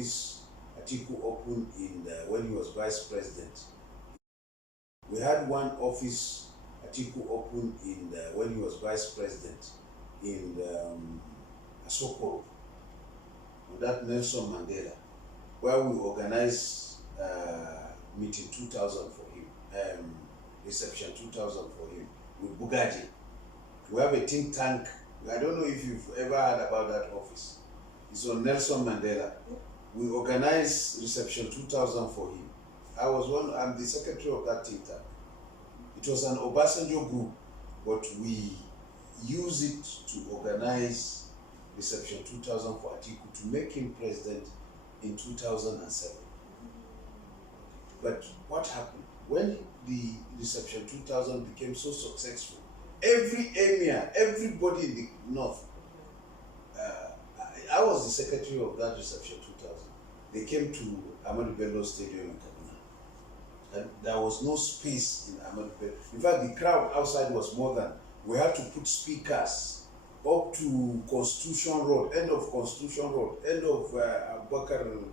office Atiku opened when he was vice president. We had one office Atiku opened when he was vice president in Asokoro, that Nelson Mandela, where we organized meeting 2000 for him, reception 2000 for him with Bugaji. We have a think tank. I don't know if you've ever heard about that office. It's on Nelson Mandela. We organized reception 2000 for him. I'm the secretary of that think tank. It was an Obasanjo group, but we use it to organize reception 2000 for Atiku to make him president in 2007. But what happened? When the reception 2000 became so successful, every emir, everybody in the north, I was the secretary of that reception 2000. They came to Ahmadu Bello Stadium in Kaduna. And there was no space in Ahmadu Bello. In fact, the crowd outside was more than. We had to put speakers up to Constitution Road, end of Constitution Road, end of Abubakar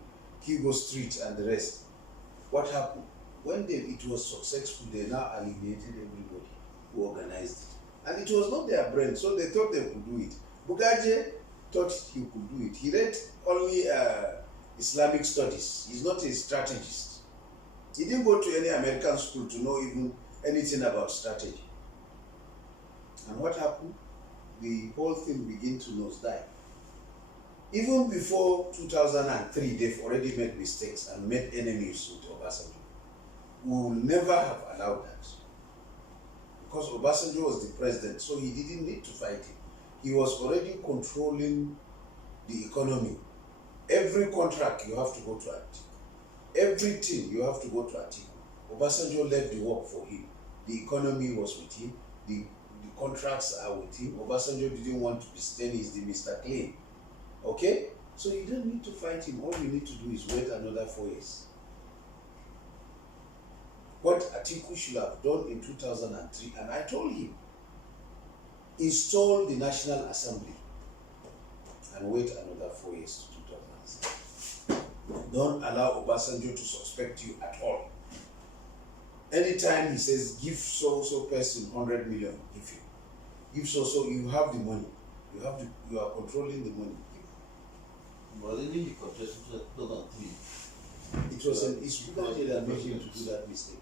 Kigo Street and the rest. What happened? When it was successful, they now alienated everybody who organized it. And it was not their brain, so they thought they could do it. Bugaje thought he could do it. He read only Islamic studies. He's not a strategist. He didn't go to any American school to know even anything about strategy. And what happened? The whole thing began to nosedive. Even before 2003, they've already made mistakes and made enemies with Obasanjo. We will never have allowed that. Because Obasanjo was the president, so he didn't need to fight him. He was already controlling the economy. Every contract you have to go to Atiku. Everything you have to go to Atiku. Obasanjo left the work for him. The economy was with him. The contracts are with him. Obasanjo didn't want to be staying. He's the Mr. Clean. Okay? So you don't need to fight him. All you need to do is wait another 4 years. What Atiku should have done in 2003, and I told him, install the National Assembly and wait another 4 years to 2006. Don't allow Obasanjo to suspect you at all. Anytime he says, give so person 100 million, give him. Give so you have the money. You are controlling the money. But even he contested 2003. It was an issue that made him to do that mistake.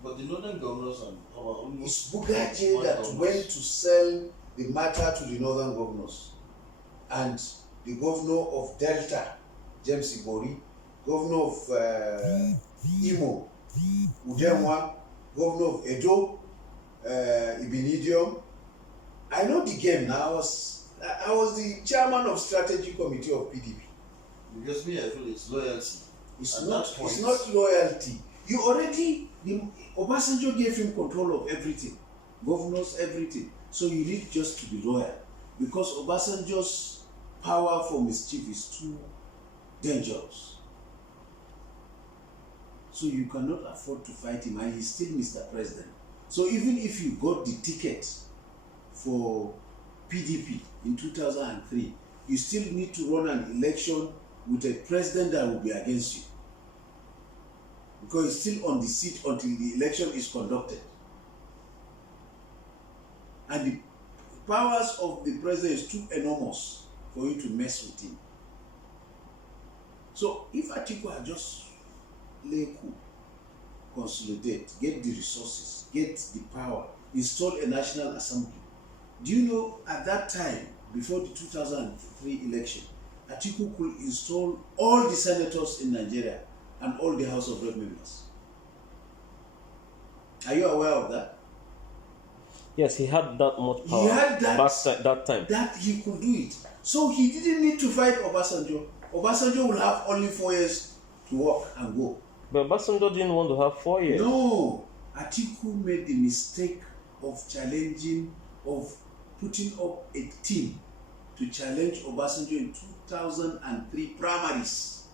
But the northern governors and our it's Bugaje that went to sell the matter to the northern governors. And the governor of Delta, James Ibori, governor of Imo, Udemwa, governor of Edo, Ibinidium. I know the game now. I was the chairman of strategy committee of PDP. Because me, I feel it's loyalty. It's not loyalty. You already, Obasanjo gave him control of everything, governors, everything. So you need just to be loyal, because Obasanjo's power for mischief is too dangerous. So you cannot afford to fight him, and he's still Mr. President. So even if you got the ticket for PDP in 2003, you still need to run an election with a president that will be against you, because he's still on the seat until the election is conducted. And the powers of the president is too enormous for you to mess with him. So if Atiku had just lay cool, consolidate, get the resources, get the power, install a national assembly. Do you know at that time, before the 2003 election, Atiku could install all the senators in Nigeria and all the House of Rep members? Are you aware of that? Yes, he had that much power. He had that, that time. That he could do it. So he didn't need to fight Obasanjo. Obasanjo will have only 4 years to work and go. But Obasanjo didn't want to have 4 years. No. Atiku made the mistake of putting up a team to challenge Obasanjo in 2003 primaries.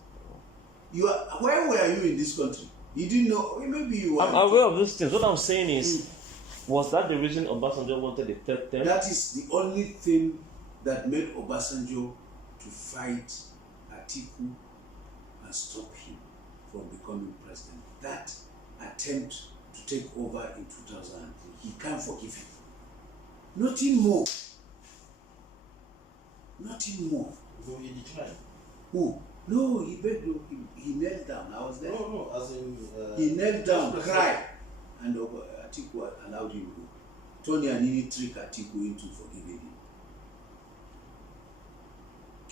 Where were you in this country? You didn't know. Maybe you were. I'm aware of these things. What I'm saying is, was that the reason Obasanjo wanted the third term? That is the only thing that made Obasanjo to fight Atiku and stop him from becoming president. That attempt to take over in 2003, he can't forgive him. Nothing more. Nothing more. So he declined. Who? No, he begged, he knelt down. I was there. No, as in. He knelt down, cried, and Atiku allowed him to go. Tony Anini tricked Atiku into forgiving him.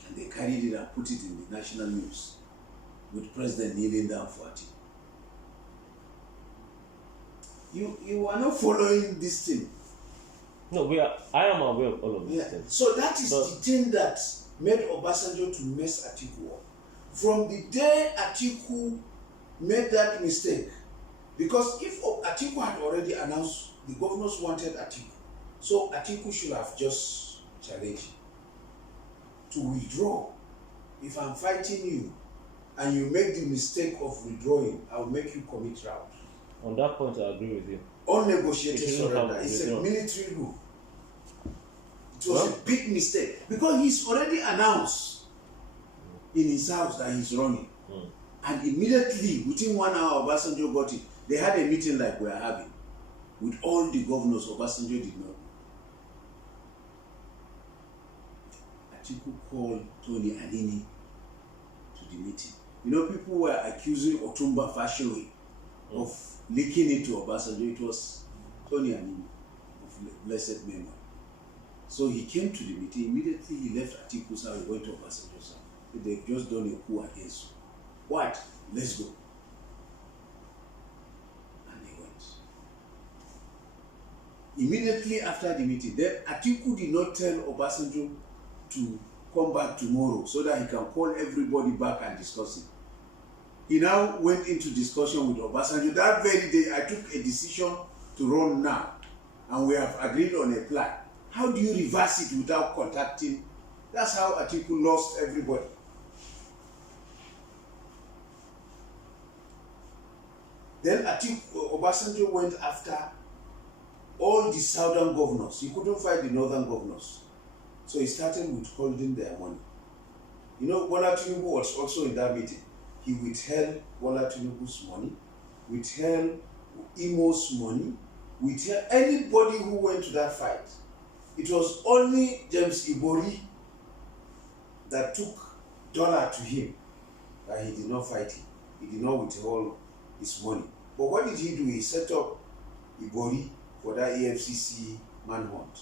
And they carried it and put it in the national news, with President kneeling down for Atiku. You are not following this thing. No, I am aware of all of these things. So that is the thing that made Obasanjo to mess Atiku up. From the day Atiku made that mistake, because if Atiku had already announced, the governors wanted Atiku, so Atiku should have just challenged to withdraw. If I'm fighting you and you make the mistake of withdrawing, I'll make you commit rout. On that point, I agree with you. Unnegotiated surrender. It's a military rule. It was a big mistake because he's already announced in his house that he's running. And immediately, within 1 hour, Obasanjo got it. They had a meeting like we're having with all the governors. Obasanjo did not know. Atiku called Tony Anini to the meeting. You know, people were accusing Otumba Fashion of leaking it to Obasanjo. It was Tony Anini of blessed memory. So he came to the meeting. Immediately he left Atiku's house and went to Obasanjo's house. They've just done a coup against you. What? Let's go. And they went. Immediately after the meeting, then Atiku did not tell Obasanjo to come back tomorrow so that he can call everybody back and discuss it. He now went into discussion with Obasanjo. That very day, I took a decision to run now, and we have agreed on a plan. How do you reverse it without contacting? That's how Atiku lost everybody. Then Obasanjo went after all the southern governors. He couldn't find the northern governors. So he started withholding their money. You know, Bola Tinubu was also in that meeting. He withheld Bola Tinubu's money, withheld Imo's money, withheld anybody who went to that fight. It was only James Ibori that took dollar to him that he did not fight him. He did not withhold his money. But what did he do? He set up Ibori for that EFCC manhunt.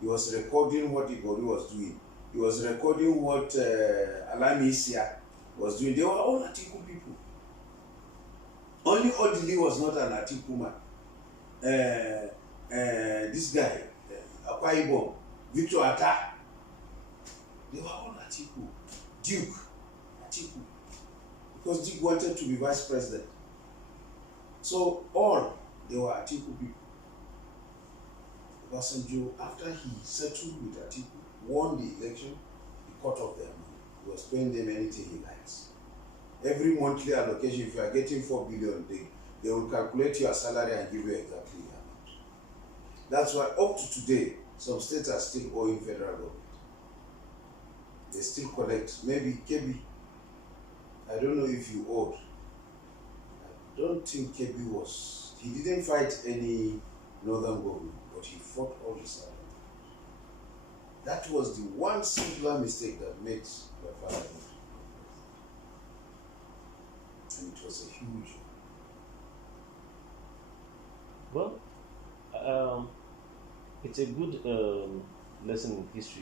He was recording what Ibori was doing. He was recording what Alami Isia was doing. They were all Atiku people. Only Odili was not an Atiku man. This guy, Akwa Ibom, Victor Atta, they were all Atiku. Duke, Atiku. Because Duke wanted to be vice president. So all, they were Atiku people. Obasanjo, after he settled with Atiku, won the election, he cut off their money. He was paying them anything he likes. Every monthly allocation, if you are getting 4 billion, they will calculate your salary and give you exactly the amount. That's why up to today, some states are still owing federal government. They still collect, maybe KB, I don't know if you owed. I don't think KB was, he didn't fight any northern government, but he fought all the southern. That was the one singular mistake that made your father. And it was a huge one. Well, it's a good lesson in history.